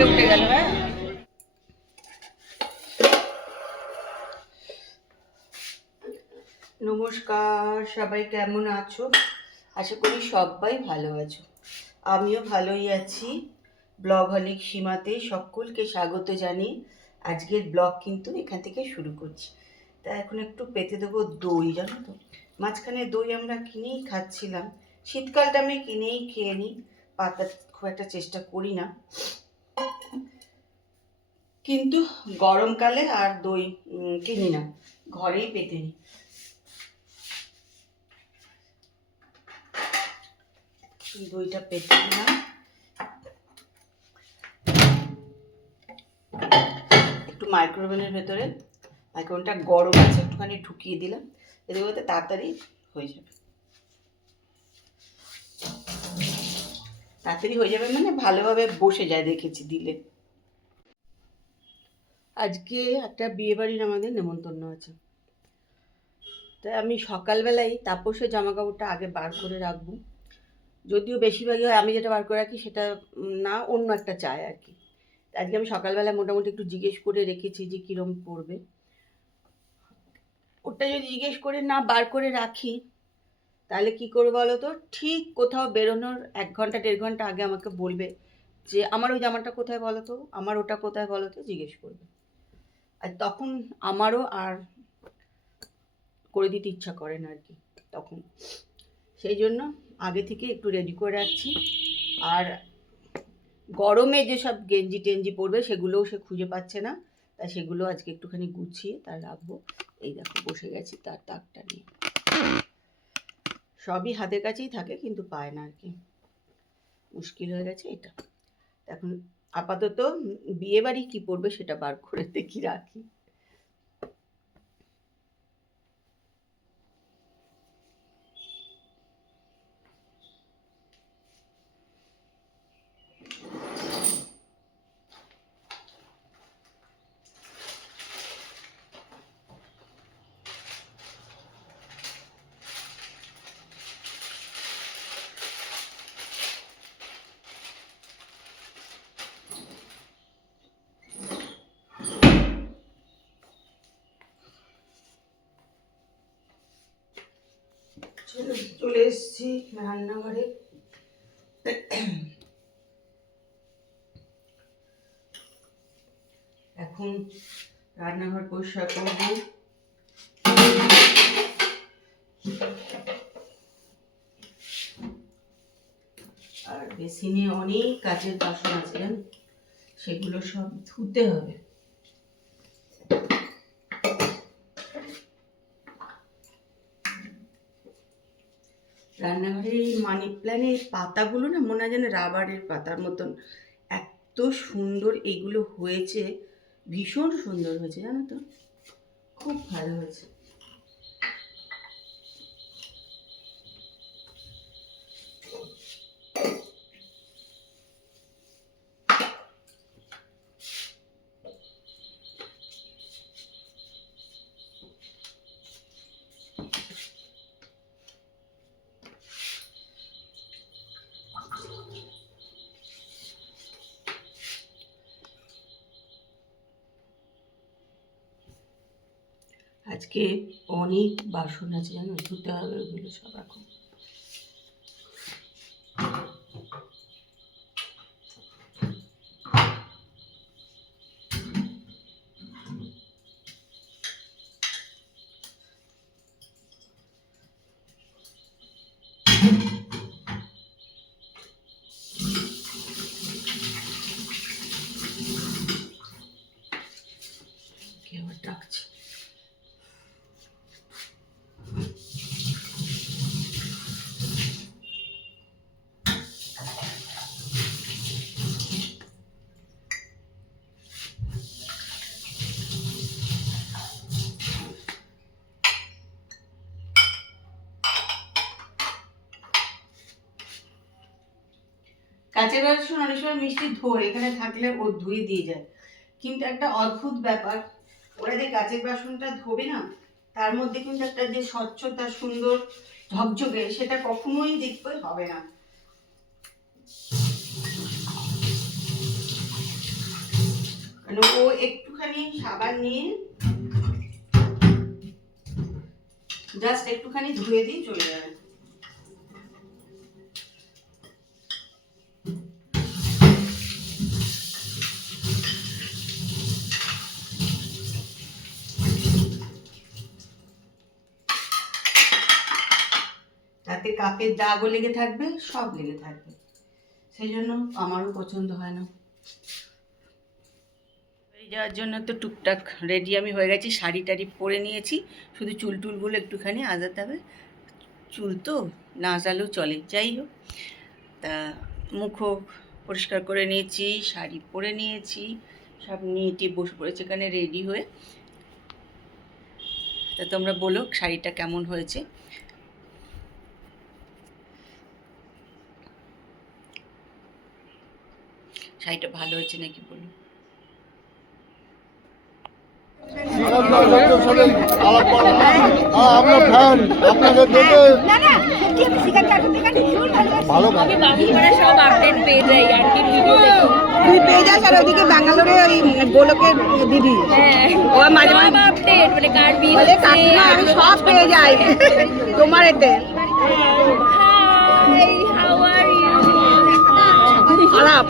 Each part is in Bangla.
ভিডিও উঠে গেল। হ্যাঁ, নমস্কার, সবাই কেমন আছো? আশা করি সবাই ভালো আছো। আমিও ভালোই আছি। ব্লগহলিক সীমাতে সকলকে স্বাগত জানিয়ে আজকের ব্লগ কিন্তু এখান থেকে শুরু করছি। তা এখন একটু পেতে দেবো দই, জানো তো, মাঝখানে দই আমরা কিনেই খাচ্ছিলাম। শীতকালটা আমি কিনেই খেয়ে নিই, পাতা খুব একটা চেষ্টা করি না, কিন্তু গরমকালে আর দই কিনি না, ঘরেই পেতে নিই। দইটা পেতে দিলাম, একটু মাইক্রোওভেনের ভেতরে, মাইক্রোওভেনটা গরম আছে, একটুখানি ঢুকিয়ে দিলাম, এতে বলতে তাড়াতাড়ি হয়ে যাবে। তাড়াতাড়ি হয়ে যাবে মানে ভালোভাবে বসে যায়, দেখেছি দিলে। আজকে একটা বিয়েবাড়ির আমাদের নেমন্তন্ন আছে, তাই আমি সকালবেলায় তাপসের জামা কাপড়টা আগে বার করে রাখবো। যদিও বেশিরভাগই হয় আমি যেটা বার করে রাখি সেটা না, অন্য একটা চাই আর কি। আজকে আমি সকালবেলা মোটামুটি একটু জিজ্ঞেস করে রেখেছি যে কীরকম পড়বে। ওটা যদি জিজ্ঞেস করে না বার করে রাখি, তাহলে কি করবো বলো তো, ঠিক কোথাও বেরোনোর 1 ঘন্টা 1.5 ঘন্টা আগে আমাকে বলবে যে আমার ওই জামাটা কোথায় বলো তো, আমার ওটা কোথায় বলো তো, জিজ্ঞেস করবে। আর তখন আমারও আর করে দিতে ইচ্ছা করে না আর কি তখন। সেই জন্য আগে থেকে একটু রেডি করে রাখছি। আর গরমে যেসব গেঞ্জি টেঞ্জি পরবে সেগুলোও সে খুঁজে পাচ্ছে না, তাই সেগুলো আজকে একটুখানি গুছিয়ে তার রাখবো। এই দেখো বসে গেছি তার তাকটা নিয়ে, সবই হাতের কাছেই থাকে কিন্তু পায় না আর কি, মুশকিল হয়ে গেছে এটা। এখন আপাতত বিয়ে বাড়ি কী পরবে সেটা বার করে দেখি রাখি। চলে এসেছি রান্নাঘরে। এখন রান্নাঘর পরিষ্কার করবো। আর বেসিনে অনেক কাচের বাসন আছে, সেগুলো সব ধুতে হবে। রান্নাঘরের এই মানি প্ল্যান্টের পাতাগুলো না মনে হয় যেন রাবারের পাতার মতন, এত সুন্দর এগুলো হয়েছে, ভীষণ সুন্দর হয়েছে জানো তো, খুব ভালো হয়েছে। আজকে অনেক বাসন আছে জানো, ধুতে হবে ওগুলো সব এখন। কেউ ডাকছে। কাঁচের বাসন অনেক সময় মিষ্টি ধোয়, এখানে থাকলে ও ধুয়ে দিয়ে যায়, কিন্তু একটা অদ্ভুত ব্যাপার, ওরা যে কাঁচের বাসনটা ধোবে না, তার মধ্যে কিন্তু একটা যে স্বচ্ছতা সুন্দর ঝকঝকে সেটা কখনোই দেখতে হবে না। মানে ও একটুখানি সাবান নিয়ে জাস্ট একটুখানি ধুয়ে দিয়ে চলে যাবে। তাতে কাপের দাগও লেগে থাকবে, সব লেগে থাকবে, সেই জন্য আমারও পছন্দ হয় না। যাওয়ার জন্য তো টুকটাক রেডি আমি হয়ে গেছি, শাড়ি টাড়ি পরে নিয়েছি, শুধু চুল টুলগুলো একটুখানি আজাতে হবে, চুল তো না আজালেও চলে। যাই হোক, তা মুখও পরিষ্কার করে নিয়েছি, শাড়ি পরে নিয়েছি, সব নিয়ে টিয়ে বসে পড়েছে এখানে রেডি হয়ে। তা তোমরা বলো শাড়িটা কেমন হয়েছে। শাড়িটা ভালো হয়েছে নাকি বলো। তুই পেয়ে যাস আর ওইদিকে ব্যাঙ্গালোরে ওই গোলকের দিদি ও মাঝে মাঝে আপডেট মানে কার বিয়ে বলে কাকিমা আমি সব পেয়ে যাই তোমার এতে। Hi how are you? খারাপ।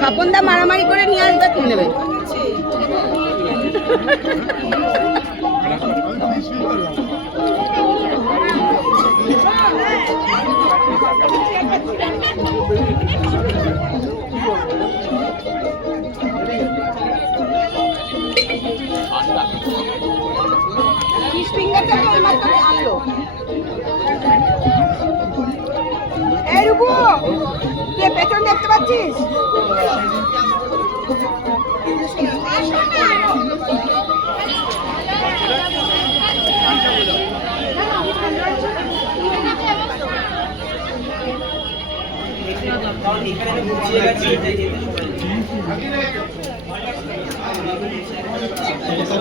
স্বপনদা মারামারি করে নিয়ে আসবে, কিনে নেবে। আনলো এই রূপু, তুই পেছন দেখতে পাচ্ছিস?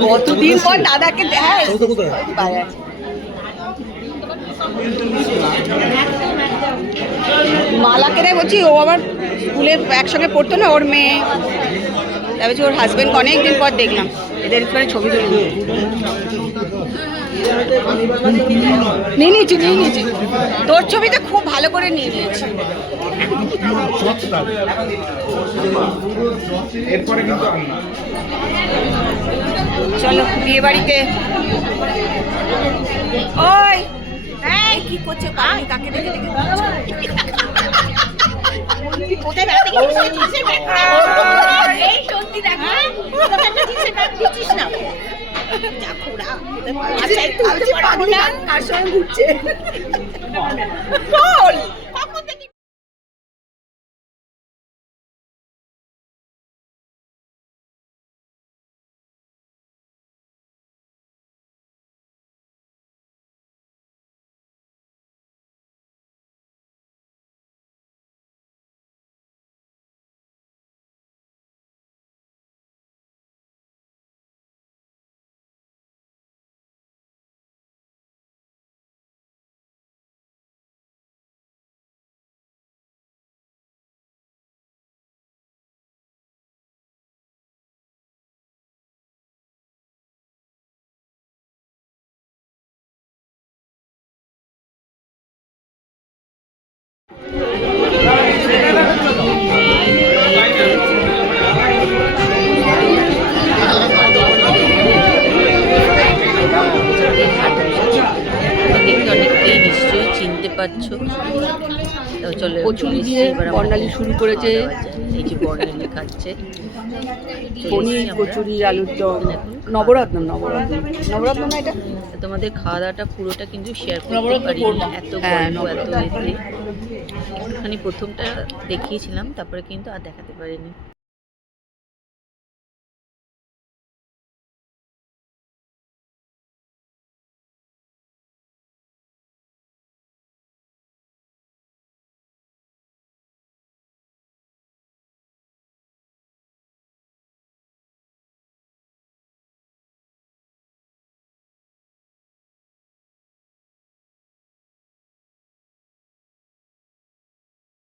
কতদিন পর দাদাকে দেখায়। মালাকে রে বলছি, ও আবার স্কুলে একসঙ্গে পড়তো না, ওর মেয়ে, তারপর ওর হাজবেন্ড অনেকদিন পর দেখলাম, এদের করে ছবি তুলে নিয়ে নিয়েছি। তোর ছবিটা খুব ভালো করে নিয়ে নিয়েছি। চলো বিয়ে বাড়িতে। ওই কি করছে, কাকে দেখে দেখে কোথায় বেড়াতে গেছিস? এই সত্যি দেখো দিচ্ছিস না। কার সঙ্গে ঘুরছে পাচ্ছো। চলো কচুরি দিয়ে বর্ণালী শুরু করেছে, এই যে বর্ণালী খাচ্ছে পনির কচুরি আলুর দম, নবরত্ন না এটা। তোমাদের খাওয়া দাওয়াটা পুরোটা কিন্তু শেয়ার করতে পারি, এত গল্প এত এতে একটুখানি প্রথমটা দেখিয়েছিলাম, তারপরে কিন্তু আর দেখাতে পারিনি।